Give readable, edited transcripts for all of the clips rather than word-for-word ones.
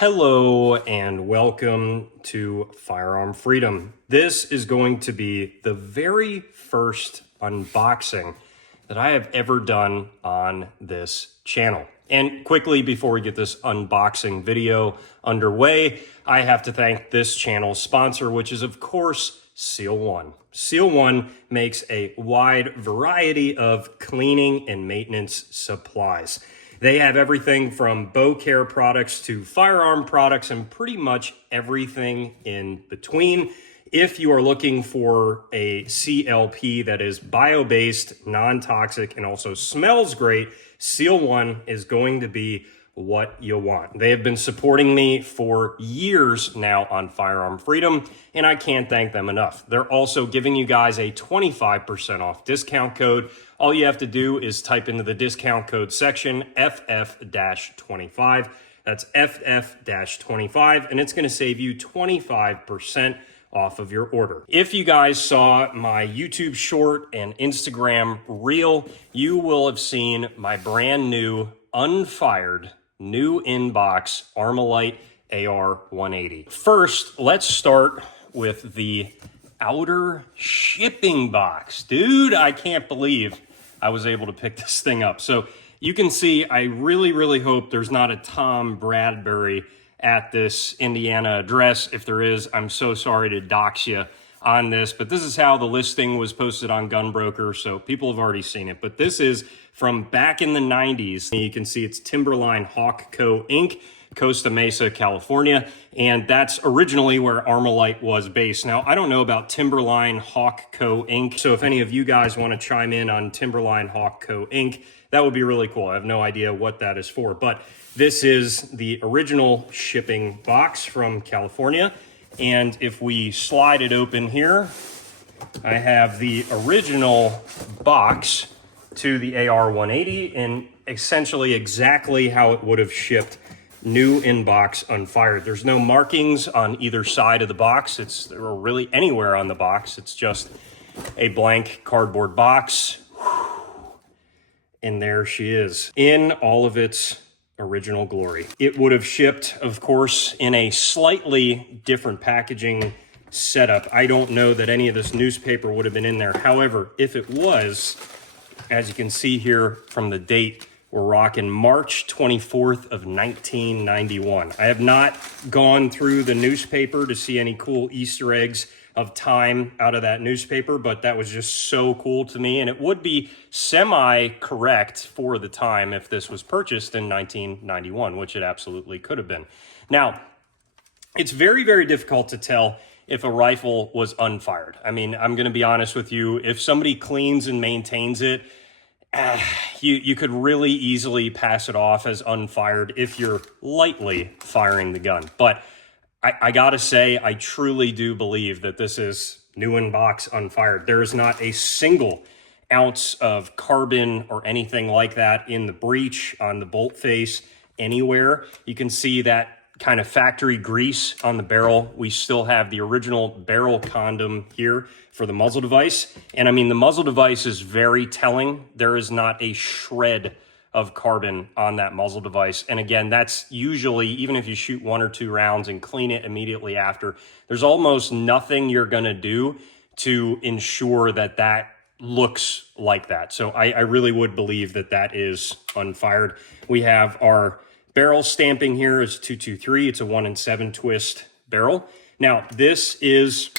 Hello and welcome to Firearm Freedom. This is going to be the very first unboxing that I have ever done on this channel. And quickly, before we get this unboxing video underway, I have to thank this channel's sponsor, which is, of course, Seal One. Seal One makes a wide variety of cleaning and maintenance supplies. They have everything from bow care products to firearm products and pretty much everything in between. If you are looking for a CLP that is bio-based, non-toxic, and also smells great, Seal One is going to be what you want. They have been supporting me for years now on Firearm Freedom, and I can't thank them enough. They're also giving you guys a 25% off discount code. All you have to do is type into the discount code section FF-25. That's FF-25, and it's going to save you 25% off of your order. If you guys saw my YouTube short and Instagram reel, you will have seen my brand new Unfired new inbox Armalite AR-180. First, let's start with the outer shipping box. Dude, I can't believe I was able to pick this thing up. So you can see, I really hope there's not a Tom Bradbury at this Indiana address. If there is, I'm so sorry to dox you on this, but this is how the listing was posted on Gunbroker, so people have already seen it. But this is from back in the 90s. You can see it's Timberline Hawk Co. Inc., Costa Mesa, California, and that's originally where Armalite was based. Now, I don't know about Timberline Hawk Co. Inc., so if any of you guys want to chime in on Timberline Hawk Co. Inc., that would be really cool. I have no idea what that is for, but this is the original shipping box from California. And if we slide it open here, I have the original box to the AR-180 and essentially exactly how it would have shipped new inbox unfired. There's no markings on either side of the box. Or really anywhere on the box. It's just a blank cardboard box. And there she is in all of its original glory. It would have shipped, of course, in a slightly different packaging setup. I don't know that any of this newspaper would have been in there. However, if it was, as you can see here from the date, we're rocking March 24th of 1991. I have not gone through the newspaper to see any cool Easter eggs of time out of that newspaper, but that was just so cool to me, and it would be semi-correct for the time if this was purchased in 1991, which it absolutely could have been. Now, it's very difficult to tell if a rifle was unfired. I mean, I'm going to be honest with you. If somebody cleans and maintains it, you could really easily pass it off as unfired if you're lightly firing the gun. But I gotta say, I truly do believe that this is new in box unfired. There is not a single ounce of carbon or anything like that in the breech, on the bolt face, anywhere. You can see that kind of factory grease on the barrel. We still have the original barrel condom here for the muzzle device. And I mean, the muzzle device is very telling. There is not a shred of carbon on that muzzle device. And again, that's usually, even if you shoot 1 or 2 rounds and clean it immediately after, there's almost nothing you're gonna do to ensure that that looks like that. So I really would believe that that is unfired. We have our barrel stamping here is 223. It's a 1 in 7 twist barrel. Now, this is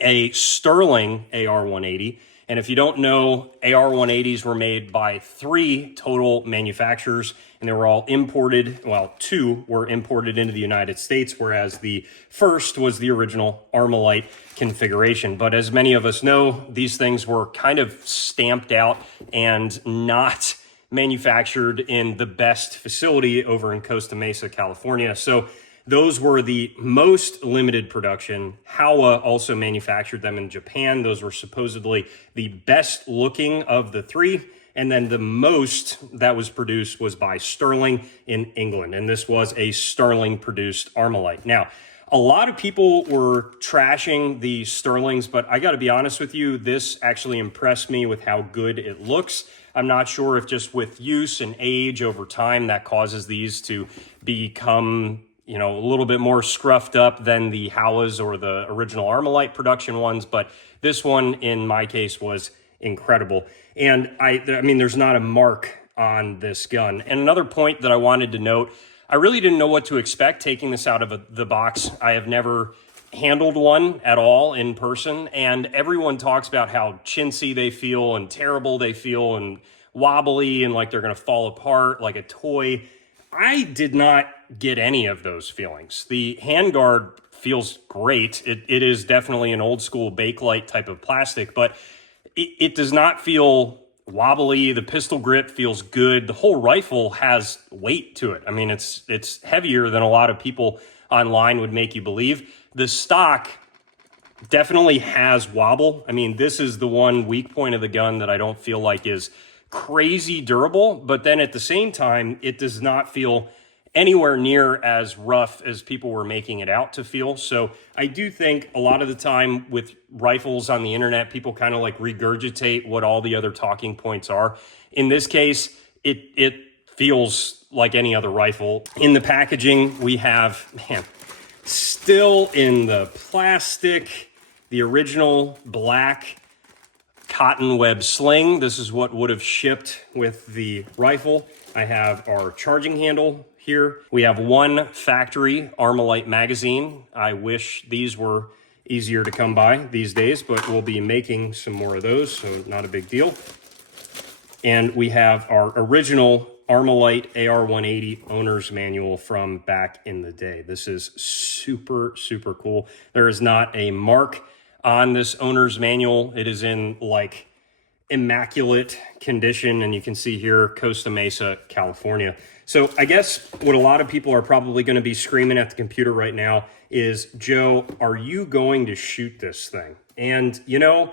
a Sterling AR-180. And if you don't know, AR-180s were made by 3 total manufacturers, and they were all imported. Well, 2 were imported into the United States, whereas the first was the original Armalite configuration. But as many of us know, these things were kind of stamped out and not manufactured in the best facility over in Costa Mesa, California. So those were the most limited production. Howa also manufactured them in Japan. Those were supposedly the best looking of the 3. And then the most that was produced was by Sterling in England. And this was a Sterling produced Armalite. Now, a lot of people were trashing the Sterlings, but I got to be honest with you, this actually impressed me with how good it looks. I'm not sure if just with use and age over time that causes these to become, you know, a little bit more scruffed up than the Howas or the original Armalite production ones. But this one, in my case, was incredible. And I mean, there's not a mark on this gun. And another point that I wanted to note, I really didn't know what to expect taking this out of the box. I have never handled one at all in person, and everyone talks about how chintzy they feel and terrible they feel and wobbly and like they're going to fall apart like a toy. I did not get any of those feelings. The handguard feels great. It is definitely an old school Bakelite type of plastic, but it does not feel wobbly. The pistol grip feels good. The whole rifle has weight to it. I mean, it's heavier than a lot of people online would make you believe. The stock definitely has wobble. I mean, this is the one weak point of the gun that I don't feel like is crazy durable, but then at the same time, it does not feel anywhere near as rough as people were making it out to feel. So I do think a lot of the time with rifles on the internet, people kind of like regurgitate what all the other talking points are. In this case, it feels like any other rifle. In the packaging, we have, man, still in the plastic, the original black cotton web sling. This is what would have shipped with the rifle. I have our charging handle here. We have one factory Armalite magazine. I wish these were easier to come by these days, but we'll be making some more of those, so not a big deal. And we have our original Armalite AR-180 owner's manual from back in the day. This is super, super cool. There is not a mark on this owner's manual. It is in like immaculate condition, and you can see here, Costa Mesa, California. So I guess what a lot of people are probably going to be screaming at the computer right now is, Joe, are you going to shoot this thing? And you know,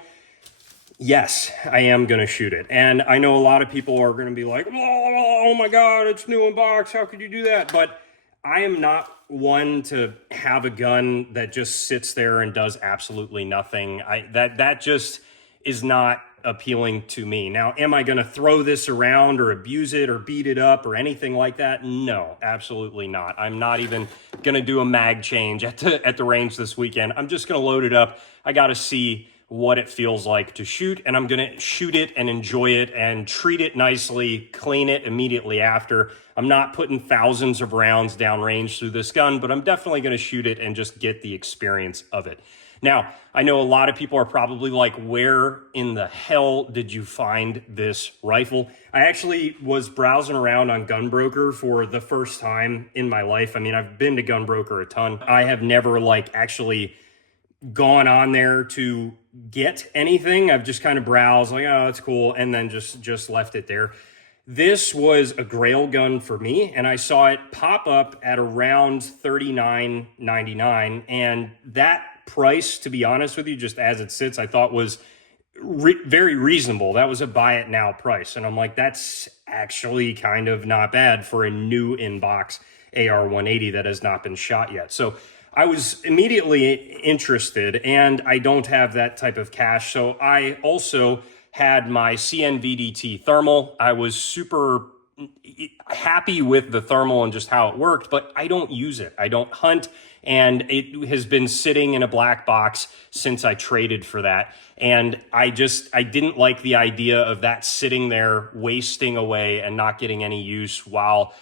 yes, I am going to shoot it. And I know a lot of people are going to be like, oh my God, it's new in box. How could you do that? But I am not one to have a gun that just sits there and does absolutely nothing. That just is not appealing to me. Now, am I going to throw this around or abuse it or beat it up or anything like that? No, absolutely not. I'm not even going to do a mag change at the range this weekend. I'm just going to load it up. I got to see what it feels like to shoot, and I'm going to shoot it and enjoy it and treat it nicely, clean it immediately after. I'm not putting thousands of rounds downrange through this gun, but I'm definitely going to shoot it and just get the experience of it. Now, I know a lot of people are probably like, where in the hell did you find this rifle? I actually was browsing around on Gunbroker for the first time in my life. I mean, I've been to Gunbroker a ton. I have never like actually gone on there to get anything. I've just kind of browsed like, oh, that's cool, and then just left it there. This was a grail gun for me, and I saw it pop up at around $39.99, and that price, to be honest with you, just as it sits, I thought was very reasonable. That was a buy it now price, and I'm like, that's actually kind of not bad for a new in-box AR-180 that has not been shot yet. So I was immediately interested, and I don't have that type of cash. So I also had my CNVDT thermal. I was super happy with the thermal and just how it worked, but I don't use it. I don't hunt, and it has been sitting in a black box since I traded for that. And I didn't like the idea of that sitting there wasting away and not getting any use while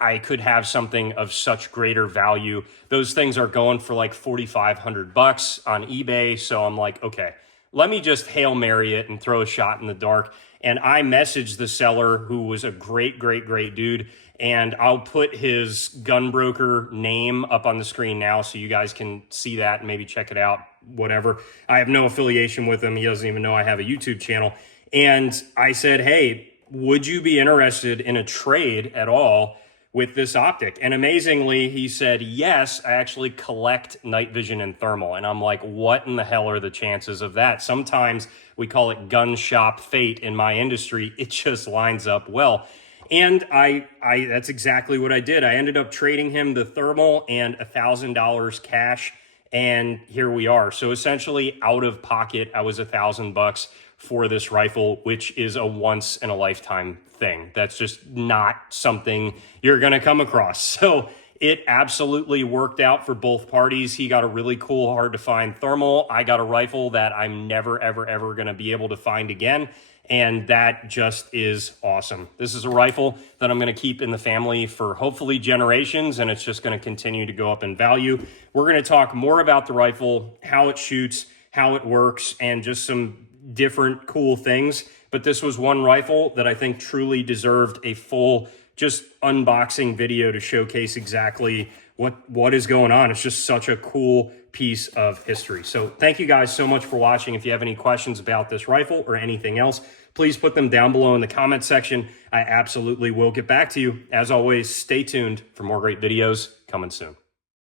I could have something of such greater value. Those things are going for like $4,500 on eBay. So I'm like, okay, let me just Hail Mary it and throw a shot in the dark. And I messaged the seller, who was a great dude. And I'll put his Gunbroker name up on the screen now so you guys can see that and maybe check it out, whatever. I have no affiliation with him. He doesn't even know I have a YouTube channel. And I said, hey, would you be interested in a trade at all with this optic? And amazingly, he said, yes, I actually collect night vision and thermal. And I'm like, what in the hell are the chances of that? Sometimes we call it gun shop fate in my industry. It just lines up well. And I that's exactly what I did. I ended up trading him the thermal and $1,000 cash. And here we are. So essentially out of pocket, I was $1,000 for this rifle, which is a once in a lifetime thing. That's just not something you're going to come across. So it absolutely worked out for both parties. He got a really cool, hard to find thermal. I got a rifle that I'm never, ever, ever going to be able to find again. And that just is awesome. This is a rifle that I'm going to keep in the family for hopefully generations, and it's just going to continue to go up in value. We're going to talk more about the rifle, how it shoots, how it works, and just some different cool things. But this was one rifle that I think truly deserved a full just unboxing video to showcase exactly what is going on. It's just such a cool piece of history. So thank you guys so much for watching. If you have any questions about this rifle or anything else, please put them down below in the comment section. I absolutely will get back to you. As always, stay tuned for more great videos coming soon.